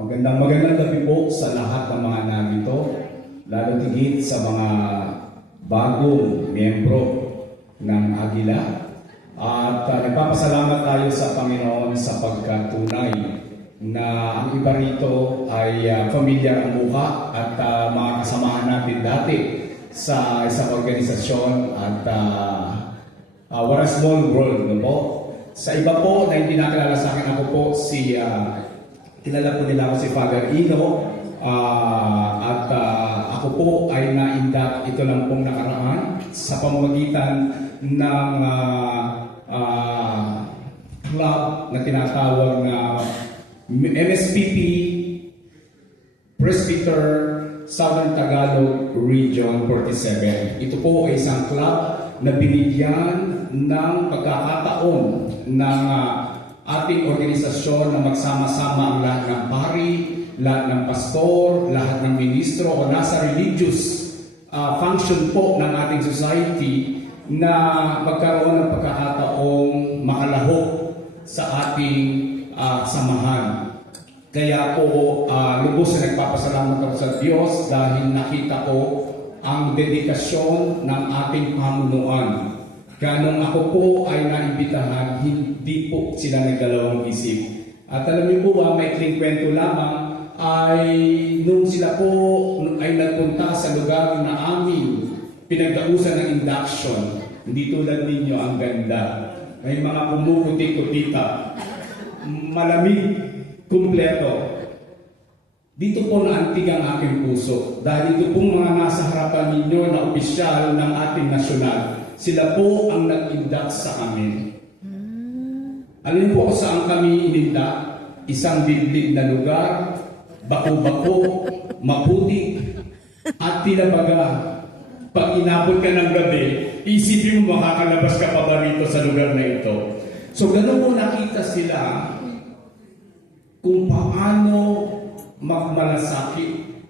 Magandang gabi po sa lahat ng mga narito, lalo tigit sa mga bagong miyembro ng Agila. At nagpapasalamat tayo sa Panginoon sapagkat tunay na ang iba rito ay familiar ang mukha at mga kasamahan natin dati sa isang organisasyon at what a small world, no po? Sa iba po na hindi nakilala sa akin, ako po kilala po nila ako si Father Ino at ako po ay na-induct ito lang pong nakaraan sa pamamagitan ng club na tinatawag na MSPP Presbyter Southern Tagalog Region 47. Ito po ay isang club na binigyan ng pagkakataon ng ating organisasyon na magsama-sama ang lahat ng pari, lahat ng pastor, lahat ng ministro o nasa religious function po ng ating society na magkaroon ng pagkakataong makalahok sa ating samahan. Kaya po lubos na nagpapasalamat ako sa Diyos dahil nakita ko ang dedikasyon ng ating pamunuan. Kaya nung ako po ay naimbitahan, hindi po sila nagdalawang isip. At alam niyo po ba, may kwento lamang ay nung sila po ay nagpunta sa lugar na amin pinagdausan ng induction. Hindi tulad ninyo ang ganda. May mga kumukuti-kutita. Malamig, kumpleto. Dito po naantig ang aking puso. Dahil ito pong mga nasa harapan ninyo na opisyal ng ating nasyonal. Sila po ang nag-induct sa amin. Alam niyo po saan kami inindak? Isang biblig na lugar, bako-bako, maputi, at tinabaga. Pag inabot ka ng gabi, isipin mo makakalabas ka pa ba rito sa lugar na ito. So gano'n po nakita sila kung paano magmalasakit.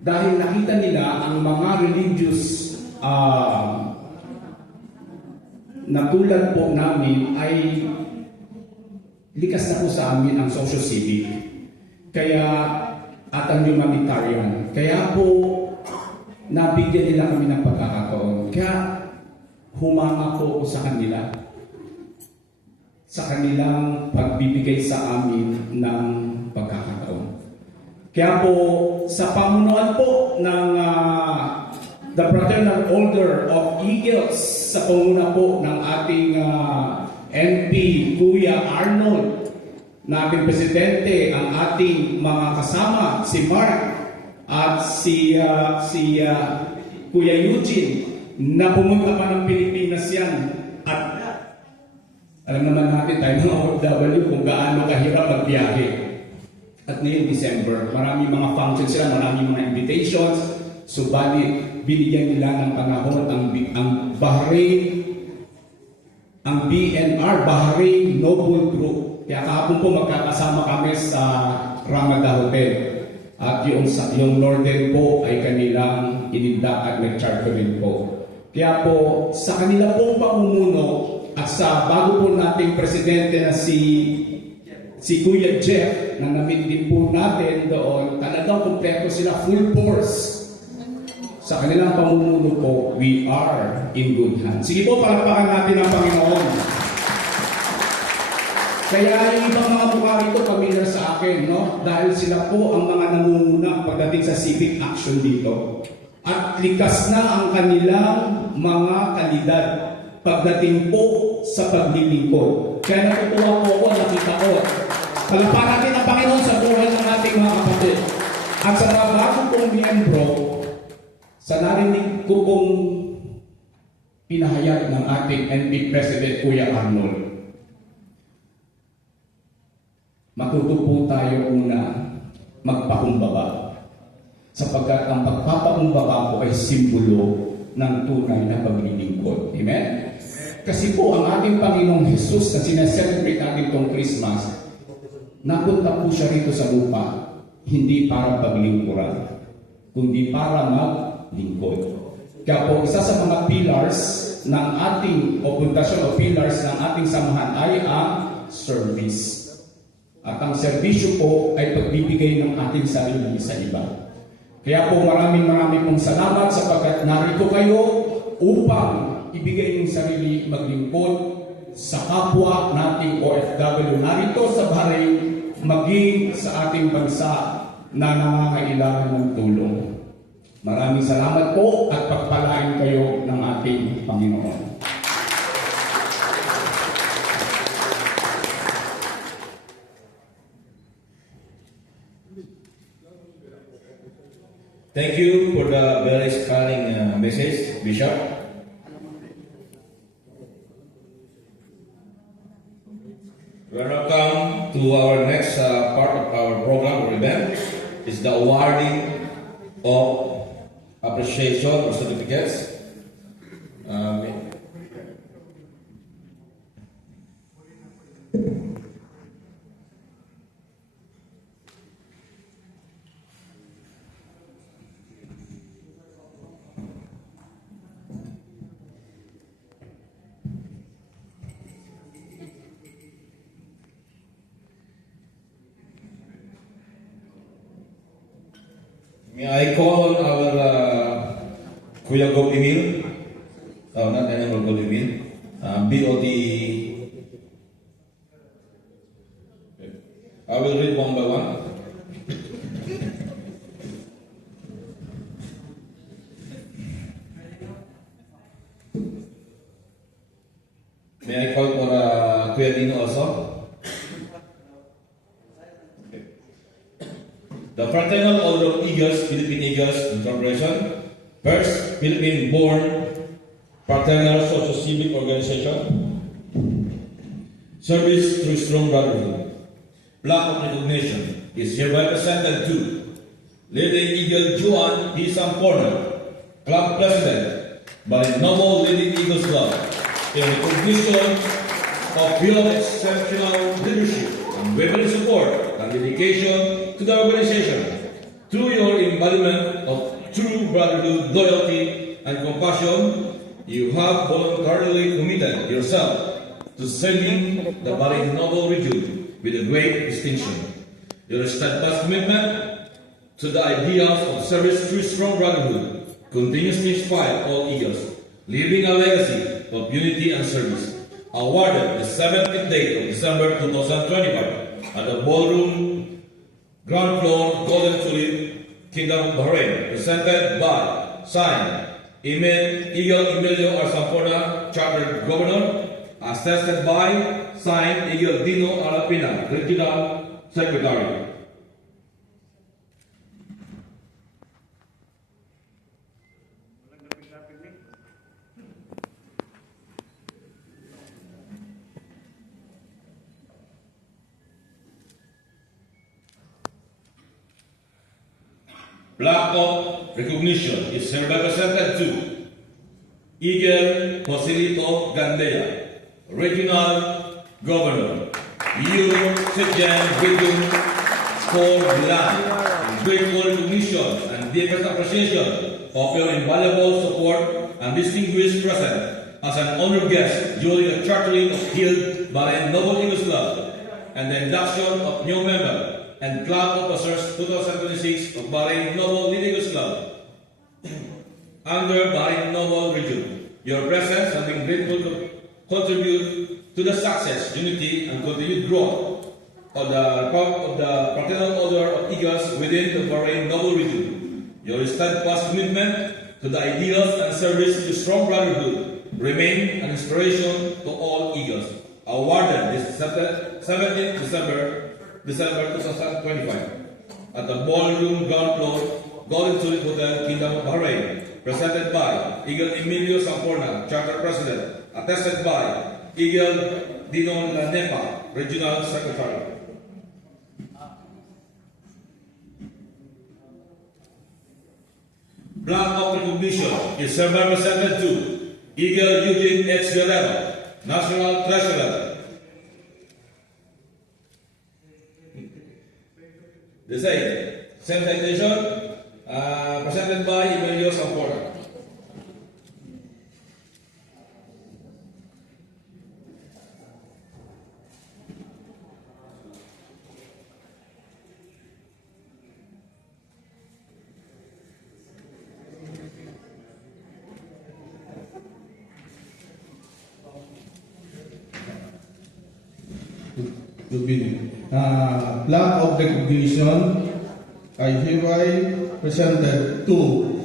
Dahil nakita nila ang mga religious na tulad po namin ay likas na po sa amin ang socio-civic. Kaya at ang humanitarian. Kaya po nabigyan nila kami ng pagkakataon. Kaya humanga po ako sa kanila. Sa kanilang pagbibigay sa amin ng pagkakataon. Kaya po sa pamunuan po ng the Fraternal Order of Eagles sa panguna po ng ating NP Kuya Arnold, na ating presidente, ang ating mga kasama, si Mark at si Kuya Eugene, na pumunta pa ng Pilipinas yan. At alam naman natin tayo mga OFW kung gaano kahirap magbiyahe. At ngayong December, marami mga functions sila, marami mga invitations. Subalit, binigyan nila ng panahon ang Bahrain, ang BNR, Bahrain Noble Group. Kaya kahapon po magkakasama kami sa Ramada Hotel. At yung Northern po ay kanilang inindak at nag-charter rin po. Kaya po, sa kanila pong pamumuno at sa bago po nating presidente na si Kuya Jeff, na namit din po natin doon, talagang kumpleto sila, full force. Sa kanilang pamumuno po, we are in good hands. Sige po, palakpakan natin ang Panginoon. Kaya yung ibang mga mukha rito, familiar sa akin, no? Dahil sila po ang mga nangunguna pagdating sa civic action dito. At likas na ang kanilang mga kalidad pagdating po sa paglilingkod. Kaya natutuwa po ako, nakita ko. Palakpakan natin ang Panginoon sa buhay ng ating mga kapatid. At sa mga bagong pong miyembro, sa narinig ko pong pinahayag ng ating NP President Kuya Arnold, matuto po tayo una magpakumbaba. Sapagkat ang pagpapakumbaba po ay simbolo ng tunay na paglilingkod. Amen? Kasi po ang ating Panginoong Jesus na sinaselebrate natin itong Christmas, napunta po siya rito sa lupa, hindi para paglingkuran, kundi para maglingkod. Kaya po, isa sa mga pillars ng ating, o pundasyon o pillars ng ating samahan ay ang service. At ang serbisyo po ay pagbibigay ng ating sarili sa iba. Kaya po maraming pong salamat sapagkat narito kayo upang ibigay ng sarili maglingkod sa kapwa nating OFW narito sa Bahrain, maging sa ating bansa na nangangailangan ng tulong. Maraming salamat po at pagpalain kayo ng ating Panginoon. Thank you for the very inspiring message, Bishop. We are now come to our next part of our program or event. It's the awarding of appreciation or certificates. May I call on our Kuya Gob Emil? Oh, not anymore Gob Emil. BOD. I will read one by one. May I call for Kuya Dino also? The Fraternal Order of Eagles, Philippine Eagles Incorporation, first Philippine-born fraternal socio-civic organization, service through strong brotherhood. Plaque of recognition is hereby presented to Leading Eagle Juan P. Samporna, Club President, by Noble Leading Eagles Club, in recognition of your exceptional leadership, unwavering support, and dedication to the organization. Through your embodiment of true brotherhood, loyalty, and compassion, you have voluntarily committed yourself to serving the Bahrain Noble region with a great distinction. Your steadfast commitment to the ideals of service through strong brotherhood continues to inspire all Eagles, leaving a legacy of unity and service. Awarded the 17th day of December 2025 at the Ballroom Ground Floor Golden Tulip, Kingdom of Bahrain, presented by, signed, Eagle Emilio R. Samporna, Chartered Governor, attested by, signed, Eagle Dino Arapina, Regional Secretary. Plaque of recognition is hereby presented to Eagle Joselito Gandea, Regional Governor, you, Sejan Bidun, for Milan, grateful recognition and deepest appreciation of your invaluable support and distinguished presence as an honored guest during the chartering of Guild Bahrain Noble Eagles Club and the induction of new member and Club Officers 2026 of Bahrain Noble Leading Eagles Club under Bahrain Noble Region. Your presence has been grateful to contribute to the success, unity, and continued growth of the Fraternal Order of Eagles within the Bahrain Noble Region. Your steadfast commitment to the ideals and service to strong brotherhood remain an inspiration to all Eagles. Awarded this 17th December 2025 at the Ballroom Ground Floor, Golden Tulip Hotel, Kingdom of Bahrain, presented by Eagle Emilio Samporna, Charter President, attested by Eagle Dino Lanepa, Regional Secretary. Plaque of recognition is hereby presented to Eagle Eugene H. Guerrero, National Treasurer. The same citation presented by Emilio Samporna. Lubini. Plaque of recognition I hereby presented to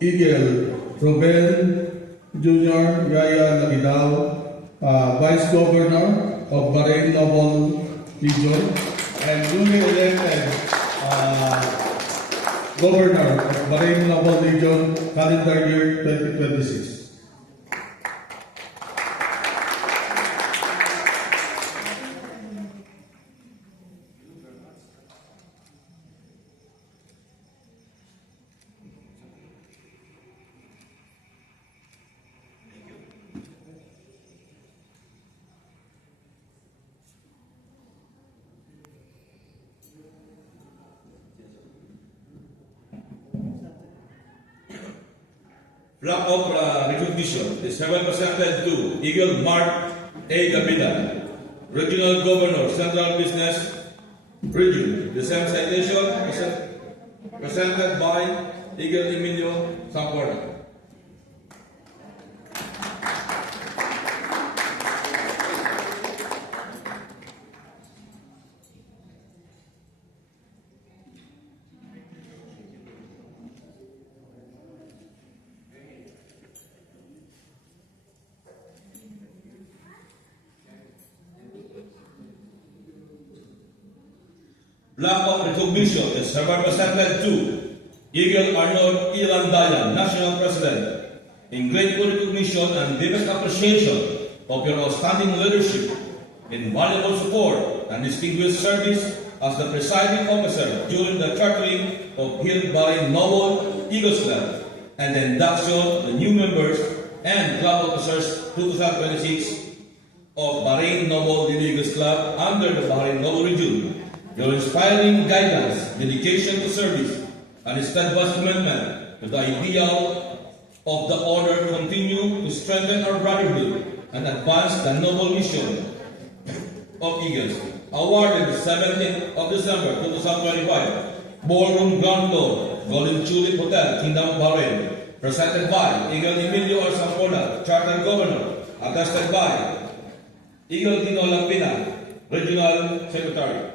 Eagle Ruben Jr. Yaya Lagidao, Vice Governor of Bahrain Noble Region, and newly elected Governor of Bahrain Noble Region, calendar year 2026. Plaque of recognition is hereby presented to Eagle Mark A. Gabida, Regional Governor, Central Business Region. The same citation presented by Eagle Emilio Samporta. Plaque of recognition is hereby presented to Eagle Arnold Ilandayan, National President, in grateful recognition and deepest appreciation of your outstanding leadership, invaluable support, and distinguished service as the presiding officer during the chartering of Hill Bahrain Noble Eagles Club and the induction of the new members and club officers 2026 of Bahrain Noble Eagles Club under the Bahrain Noble Region. Your inspiring guidance, dedication to service, and steadfast commitment to the ideal of the order continue to strengthen our brotherhood and advance the noble mission of Eagles. Awarded 17th of December 2025, Ballroom Ground Floor, Golden Tulip Hotel, Kingdom of Bahrain. Presented by Eagle Emilio R. Samporta, Charter Governor. Attested by Eagle Dino Lampina, Regional Secretary.